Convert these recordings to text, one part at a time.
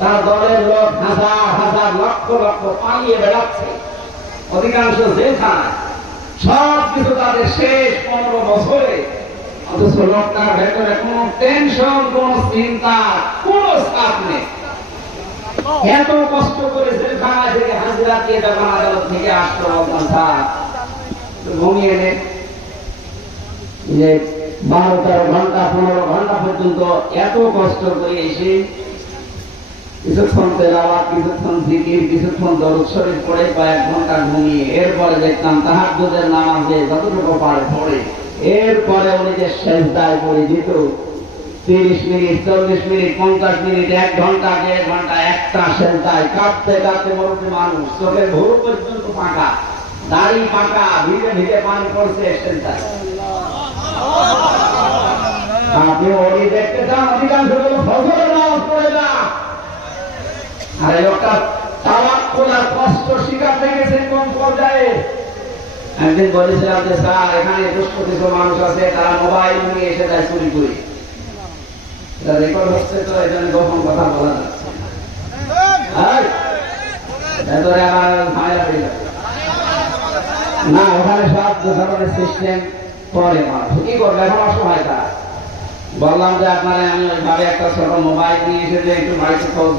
তার দলের লোক হাজার হাজার লক্ষ লক্ষ পালিয়ে বেড়াচ্ছে। অধিকাংশ জেলখানায় সব কিছু তাদের শেষ পনেরো বছরে। অথচ লোকটার ভেতরে টেনশন কোন চিন্তা, কোন নেই। এত কষ্ট করে জেলখানা থেকে হাজিরা দিয়ে যখন আদালত থেকে ঘুমিয়ে যে বারো তেরো ঘণ্টা, পনেরো ঘণ্টা পর্যন্ত এত কষ্ট করে এসে কিছুক্ষণ তেলাওয়াত, কিছুক্ষণ জিকির, কিছুক্ষণ দরুদ শরীফ পড়ে কয়েক ঘণ্টা ঘুমিয়ে, এরপরে দেখতাম তাহার তাহাজ্জুদের নামাজে যতটুকু পারে পড়ে। এরপরে উনি যে সেজদায় পড়ে দিত তিরিশ মিনিট, চল্লিশ মিনিট, পঞ্চাশ মিনিট, এক ঘণ্টা দেড় ঘণ্টা একটা সেজদায় কাঁপতে কাঁপতে মরতে মানুষ, চোখের ভোর পর্যন্ত ফাঁকা, দাড়ি পাকা ভিজে ভিজে পানি পড়ছে সেজদায়। আপনি ওই দেখতে চান, অধিকাংশ ফজরের না আর এই লোকটা তাওয়াক্কুল আর কষ্ট স্বীকার দেখেছেন কোন পর্যায়ে একদিন বলেছিলাম যে, স্যার, এখানে দুষ্ট কিছু মানুষ আছে, তারা মোবাইল নিয়ে এসে যায় চুরি করে। রেকর্ড হচ্ছে তো জন্য গোপন কথা বলা যাচ্ছে আমার পড়ে যাবে। না, ওখানে সব ধরনের সিস্টেম করে মানুষ। কি করবে? এখন অসহায় তারা বললাম যে, আপনারা আমি ওইভাবে একটা ছোট মোবাইল নিয়ে এসে যে একটু বাড়িতে খোঁজ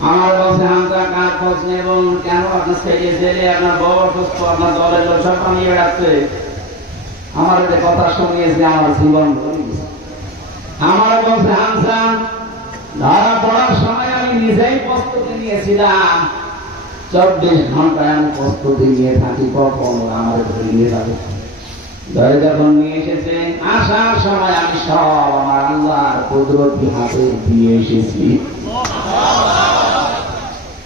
আমার বলছে হামটা কার খোঁজ নেব কেন আপনার ছেলে ছেলে আপনার বউ অসুস্থ, আপনার দলের লোক সব পালিয়ে বেড়াচ্ছে? আমার যে কথা শুনিয়েছে আমার জীবন। আমার বলছে হামসা ধরা পড়ার সময় আমি নিজেই প্রস্তুতি নিয়েছিলাম। চব্বিশ ঘন্টায় আমি প্রস্তুতি নিয়ে থাকি কখন? আমার ধরে নিয়ে যাবে। ধরে যখন নিয়ে এসেছে, আসার সময় আমি সব আমার আল্লাহর কুদরতি হাতে দিয়ে এসেছি।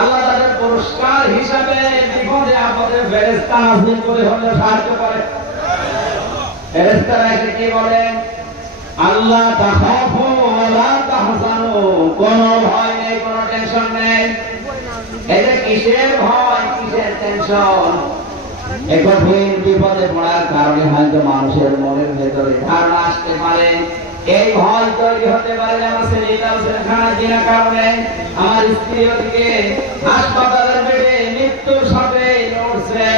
আল্লাহ সাহায্য করে। আল্লাহ কোনো ভয় নেই কোনো টেনশন নেই মানুষের মনের ভেতরে ধারণা আসতে পারে। এই ভয় তৈরি হতে পারে আমার ছেলেটাও সেখানে দিনের কারণে। আমার স্ত্রী হাসপাতালের বেডে মৃত্যুর সাথে লড়ছে।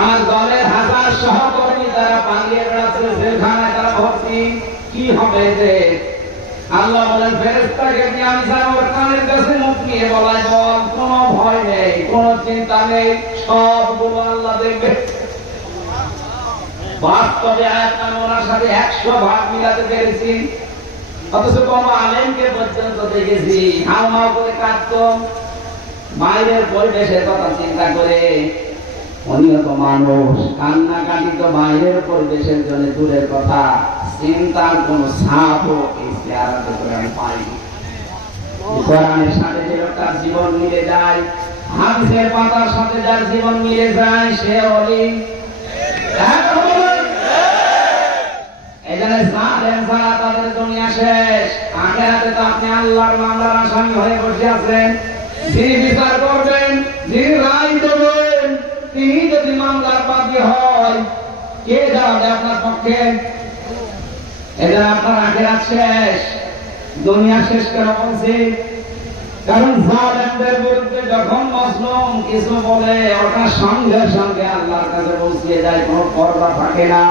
আমার দলের হাজার সহকর্মী তারা পালিয়ে তারা ভর্তি। কি হবে যে আল্লাহ বলেন ফেরেস্তাকে নিয়ে আমি যেন কানের কাছে মুখ নিয়ে বলাই বল, কোনো ভয় নেই, কোনো চিন্তা নেই, সবগুলো আল্লাহ দেখবে। বাস্তবে আয়াত ওনার সাথে একশো ভাগ মিলাতে পেরেছি। অথচ কোন আলেমকে পর্যন্ত দেখেছি। হাও হাও করে কাঁদতো। বাইরের পরিবেশের কথা চিন্তা করে উনিও তো মানুষ, কান্নাকাটি তো বাইরের পরিবেশের জন্য দূরের কথা। চিন্তার কোন ছাপও এই ভেতরে আমি পাইনি। কোরআনের সাথে যে লোকটার জীবন মিলে যায়, হাদিসের পাতার সাথে যার জীবন মিলে যায়, সে অলি। এখানে তাদের দুনিয়া শেষ। তো আপনি আল্লাহর মামলার আসামি হয়ে বসে আছেন। যিনি বিচার করবেন, যিনি রায় দেবেন, তিনি যদি মামলার বাদী হয়, কে আপনার পক্ষে? এটা আপনার আখেরাত শেষ দুনিয়া শেষ কেন বলছি। কারণ জালেমদের বিরুদ্ধে যখন মজলুম কিছু বলে ওটা সঙ্গে সঙ্গে আল্লাহর কাছে পৌঁছিয়ে যায় কোনো পর্দা থাকে না।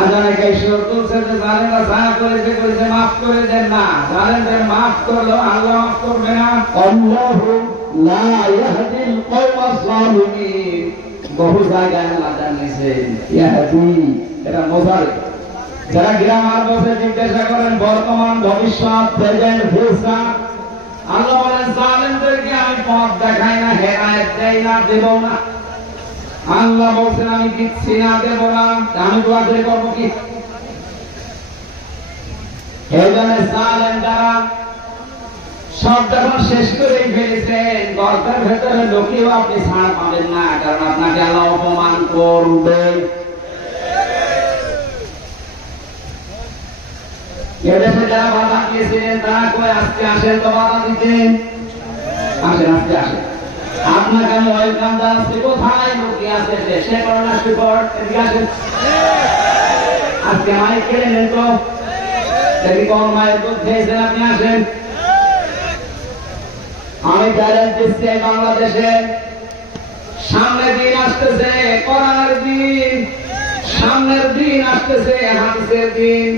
আজানে কেশর তুলছে যে জালেমরা যা করেছে করেছে মাফ করে দেন না। জালেমদের মাফ করল আল্লাহ মাফ করবে না। আল্লাহু লা ইয়াহদিল কওমাজ জালিমিন বহু জায়গায় আল্লাহ ইয়াহদি এটা মোজারে। যারা গ্রামার বসে জিজ্ঞাসা করেন, বর্তমান ভবিষ্যৎ প্রেজেন্ট ফিউচার আল্লাহ বলেন আমি পথ দেখাই না না, দেব না। আল্লাহ বলছেন, আমি দিচ্ছি না দেব না? আমি করব কি? যারা সব যখন শেষ করে ফেলেছেন গল্পের ভেতরে লোকেও আপনি ছাড় পাবেন না, কারণ আপনাকে আল্লাহ অপমান করবে। এদেশে যারা তারা কই আজকে আসেন তো দিতেন আসেন আজকে আসেন আমি ওয়েলকাম কোথায়? লোকে দেশে করোনা এদিকে আসেন। আজকে কেড়ে নেন তো। মায়ের দুধ খেয়েছেন আপনি, আসেন। আমি দিচ্ছি বাংলাদেশে। সামনে দিন আসতেছে, করোনার দিন। সামনের দিন আসতেছে, হাদিসের দিন।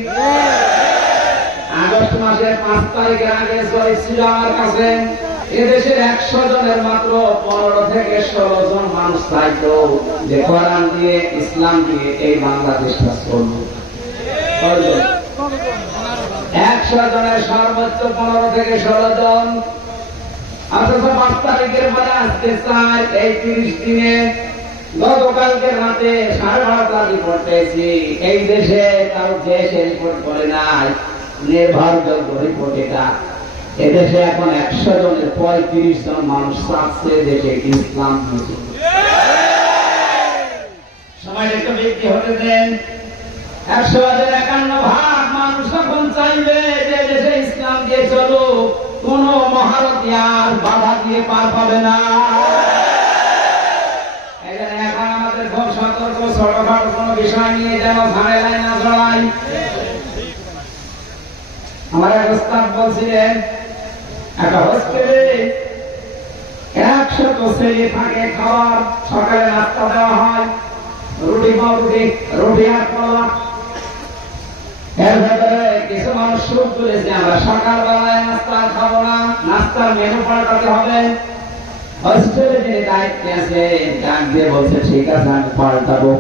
আগস্ট মাসের পাঁচ তারিখের আগে ছিল আমার কাছে এদেশের একশো জনের মাত্র পনেরো থেকে ষোলো জন মানুষ চাইতো যে কোরআন দিয়ে, ইসলাম দিয়ে এই বাংলাদেশটা চলবে। একশো জনের সর্বোচ্চ পনেরো থেকে ষোলো জন। অথচ পাঁচ তারিখের পরে আজকে চাই এই তিরিশ দিনে গতকালকে রাতে সাড়ে বারোটা রিপোর্ট পেয়েছি। এই দেশে কারও দেশে রিপোর্ট করে নাই। রিপোর্ট এটা এদেশে এখন একশো জনের পঁয়ত্রিশ জন মানুষ চাচ্ছে দেশে ইসলাম দেন। একশো ভাগ মানুষ চাইবে যে দেশে ইসলাম দিয়ে চলো কোন মহারথী আর বাধা দিয়ে পার পাবে না। এখন আমাদের খুব সতর্ক, ছোটখাটো কোনো বিষয় নিয়ে যেন ঝামেলায় না জড়াই। আমার এক ওস্তাদ বলছিলেন, একটা হোস্টেলে একশত ছেলে থাকে খাবার সকালে নাস্তা দেওয়া হয়। রুটি পাউরুটি রুটি আর কলা। এর ভেতরে কিছু মানুষ সুর তুলেছে, আমরা সকালবেলায় নাস্তা খাব না, নাস্তার মেনু পাল্টাতে হবে। হোস্টেলে যিনি দায়িত্বে আছে ডাক দিয়ে বলছে, ঠিক আছে, আমি পাল্টাবো।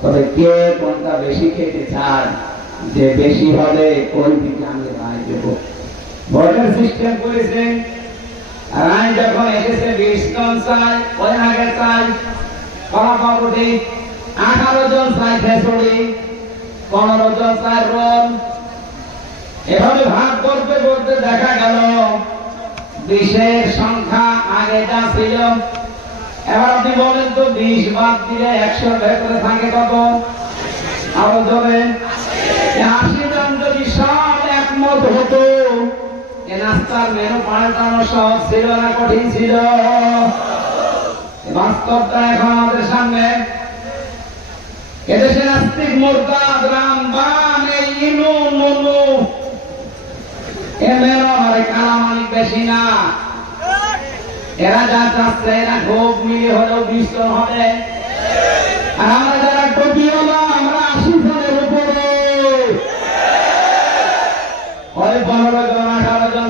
তবে কে কোনটা বেশি খেতে চান যে বেশি হবে ওই দিকে আমি রায় দেবো? ভোটের সিস্টেম করেছেন রায় যখন এসেছে বিশ জন চাই, ওই আগে চাই। পাউরুটি আঠারো জন চাই খেসড়ি পনেরো জন চাই রোল এভাবে ভাগ করতে করতে দেখা গেল, বিশের সংখ্যা আগে যা ছিল, এবার আপনি বলেন তো বিশ বাদ দিলে একশো ভেতরে থাকে কত? আরও জোরে। সব এ নাস্তার মেনু পাল্টানো সহজ ছিল এরা যা চাচ্ছে, এরা খুব মিলিয়ে হলেও বিশ হবে। আর আমরা যারা টপি হলো আমরা আশি জনের উপরে ওই পনেরো জন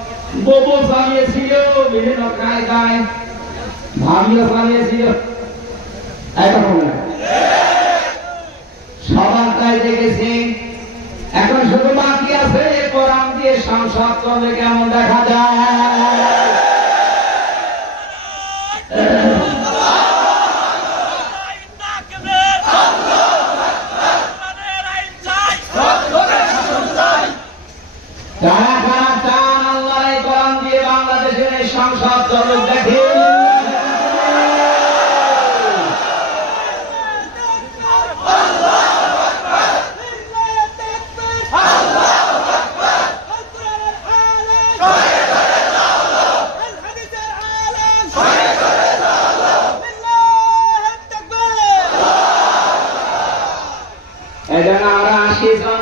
ববু চালিয়েছিল বিভিন্ন কায়দায় ভাবিও চালিয়েছিল এখন সবার তাই দেখেছি। এখন শুধু বাকি আছে, কোরআন দিয়ে সংসদ চলে, কেমন দেখা যায় কারা কারা চান আল্লাহর এই কোরআন দিয়ে বাংলাদেশের এই সংসদ আশি জন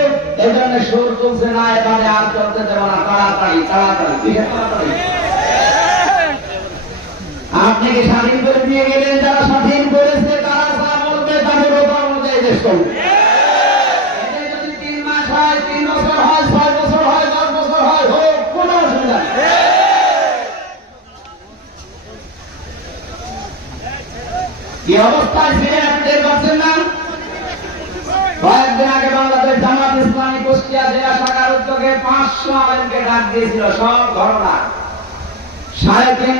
এই জন্য সুর তুলছে না এবারে আর চলতে দেবো না, তাড়াতাড়ি তাড়াতাড়ি আপনি কি স্বাধীন করে দিয়ে গেলেন? যারা স্বাধীন করেছে, তারা যা বলবে তাদের ওপর অনুযায়ী দেশ চলবে এটাই যদি তিন মাস হয়, তিন বছর হয়, ছয় বছর হয়, দশ বছর হয়, হোক, কোনো অসুবিধা নেই। কি অবস্থায় পাঁচশো আলেমকে ডাক দিয়েছিল সব ঘটনা। সাড়ে তিন